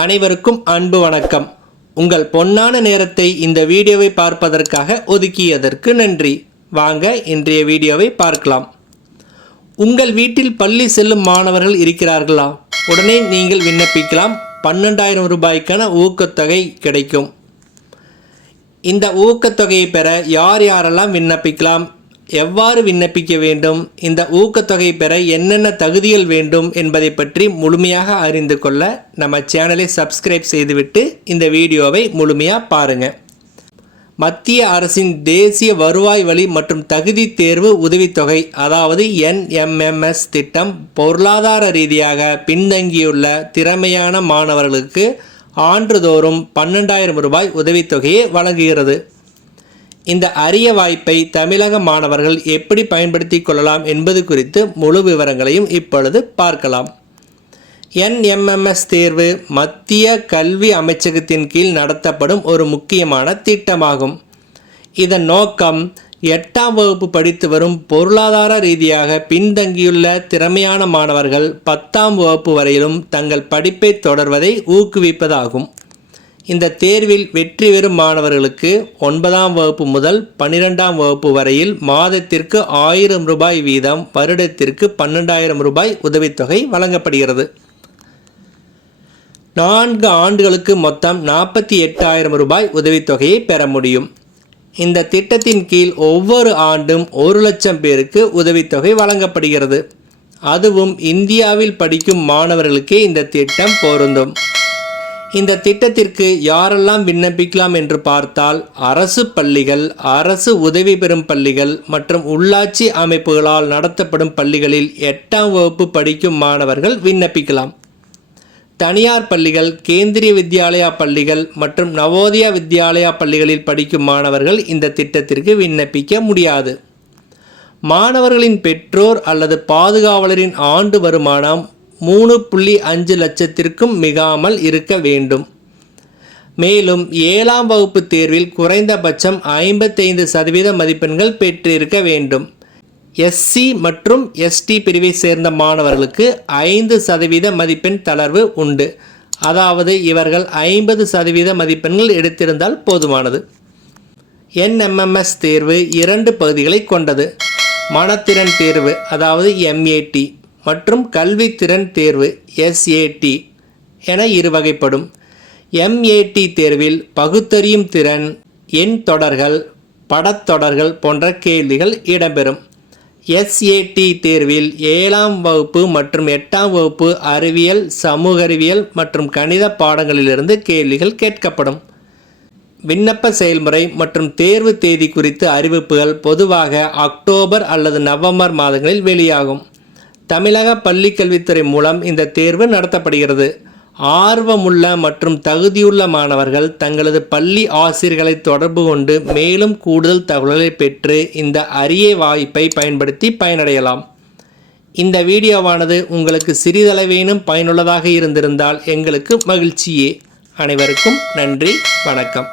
அனைவருக்கும் அன்பு வணக்கம். உங்கள் பொன்னான நேரத்தை இந்த வீடியோவை பார்ப்பதற்காக ஒதுக்கியதற்கு நன்றி. வாங்க இன்றைய வீடியோவை பார்க்கலாம். உங்கள் வீட்டில் பள்ளி செல்லும் மாணவர்கள் இருக்கிறார்களா? உடனே நீங்கள் விண்ணப்பிக்கலாம். 12,000 ரூபாய்க்கான ஊக்கத்தொகை கிடைக்கும். இந்த ஊக்கத்தொகையை பெற யார் யாரெல்லாம் விண்ணப்பிக்கலாம், எவ்வாறு விண்ணப்பிக்க வேண்டும், இந்த ஊக்கத்தொகை பெற என்னென்ன தகுதிகள் வேண்டும் என்பதை பற்றி முழுமையாக அறிந்து கொள்ள நம்ம சேனலை சப்ஸ்கிரைப் செய்துவிட்டு இந்த வீடியோவை முழுமையாக பாருங்கள். மத்திய அரசின் தேசிய வருவாய் வழி மற்றும் தகுதி தேர்வு உதவித்தொகை, அதாவது NMMS திட்டம் பொருளாதார ரீதியாக பின்தங்கியுள்ள திறமையான மாணவர்களுக்கு ஆண்டுதோறும் 12,000 ரூபாய் உதவித்தொகையை வழங்குகிறது. இந்த அரிய வாய்ப்பை தமிழக மாணவர்கள் எப்படி பயன்படுத்தி கொள்ளலாம் என்பது குறித்து முழு விவரங்களையும் இப்பொழுது பார்க்கலாம். NMMS தேர்வு மத்திய கல்வி அமைச்சகத்தின் கீழ் நடத்தப்படும் ஒரு முக்கியமான திட்டமாகும். இதன் நோக்கம் 8ஆம் வகுப்பு படித்து வரும் பொருளாதார ரீதியாக பின்தங்கியுள்ள திறமையான மாணவர்கள் 10ஆம் வகுப்பு வரையிலும் தங்கள் படிப்பை தொடர்வதை ஊக்குவிப்பதாகும். இந்த தேர்வில் வெற்றி பெறும் மாணவர்களுக்கு 9ஆம் வகுப்பு முதல் 12ஆம் வகுப்பு வரையில் மாதத்திற்கு 1000 ரூபாய் வீதம் வருடத்திற்கு 12,000 ரூபாய் உதவித்தொகை வழங்கப்படுகிறது. 4 ஆண்டுகளுக்கு மொத்தம் 48,000 ரூபாய் உதவித்தொகையை பெற முடியும். இந்த திட்டத்தின் கீழ் ஒவ்வொரு ஆண்டும் 1 லட்சம் பேருக்கு உதவித்தொகை வழங்கப்படுகிறது. அதுவும் இந்தியாவில் படிக்கும் மாணவர்களுக்கே இந்த திட்டம் பொருந்தும். இந்த திட்டத்திற்கு யாரெல்லாம் விண்ணப்பிக்கலாம் என்று பார்த்தால், அரசு பள்ளிகள், அரசு உதவி பெறும் பள்ளிகள் மற்றும் உள்ளாட்சி அமைப்புகளால் நடத்தப்படும் பள்ளிகளில் 8ஆம் வகுப்பு படிக்கும் மாணவர்கள் விண்ணப்பிக்கலாம். தனியார் பள்ளிகள், கேந்திரிய வித்யாலயா பள்ளிகள் மற்றும் நவோதயா வித்யாலயா பள்ளிகளில் படிக்கும் மாணவர்கள் இந்த திட்டத்திற்கு விண்ணப்பிக்க முடியாது. மாணவர்களின் பெற்றோர் அல்லது பாதுகாவலரின் ஆண்டு வருமானம் 3.5 லட்சத்திற்கும் மிகாமல் இருக்க வேண்டும். மேலும் 7ஆம் வகுப்பு தேர்வில் குறைந்தபட்சம் 55% மதிப்பெண்கள் பெற்றிருக்க வேண்டும். SC மற்றும் ST பிரிவை சேர்ந்த மாணவர்களுக்கு 5% மதிப்பெண் தளர்வு உண்டு. அதாவது இவர்கள் 50% மதிப்பெண்கள் எடுத்திருந்தால் போதுமானது. NMMS தேர்வு 2 பகுதிகளை கொண்டது. மனத்திறன் தேர்வு, அதாவது MAT, மற்றும் கல்வித்திறன் தேர்வு SAT என இருவகைப்படும். MAT தேர்வில் பகுத்தறியும் திறன், எண் தொடர்கள், படத்தொடர்கள் போன்ற கேள்விகள் இடம்பெறும். SAT தேர்வில் 7ஆம் வகுப்பு மற்றும் 8ஆம் வகுப்பு அறிவியல், சமூக அறிவியல் மற்றும் கணித பாடங்களிலிருந்து கேள்விகள் கேட்கப்படும். விண்ணப்ப செயல்முறை மற்றும் தேர்வு தேதி குறித்த அறிவிப்புகள் பொதுவாக அக்டோபர் அல்லது நவம்பர் மாதங்களில் வெளியாகும். தமிழக பள்ளிக்கல்வித்துறை மூலம் இந்த தேர்வு நடத்தப்படுகிறது. ஆர்வமுள்ள மற்றும் தகுதியுள்ள மாணவர்கள் தங்களது பள்ளி ஆசிரியர்களை தொடர்பு கொண்டு மேலும் கூடுதல் தகவல்களை பெற்று இந்த அரிய வாய்ப்பை பயன்படுத்தி பயனடையலாம். இந்த வீடியோவானது உங்களுக்கு சிறிதளவேனும் பயனுள்ளதாக இருந்திருந்தால் எங்களுக்கு மகிழ்ச்சியே. அனைவருக்கும் நன்றி, வணக்கம்.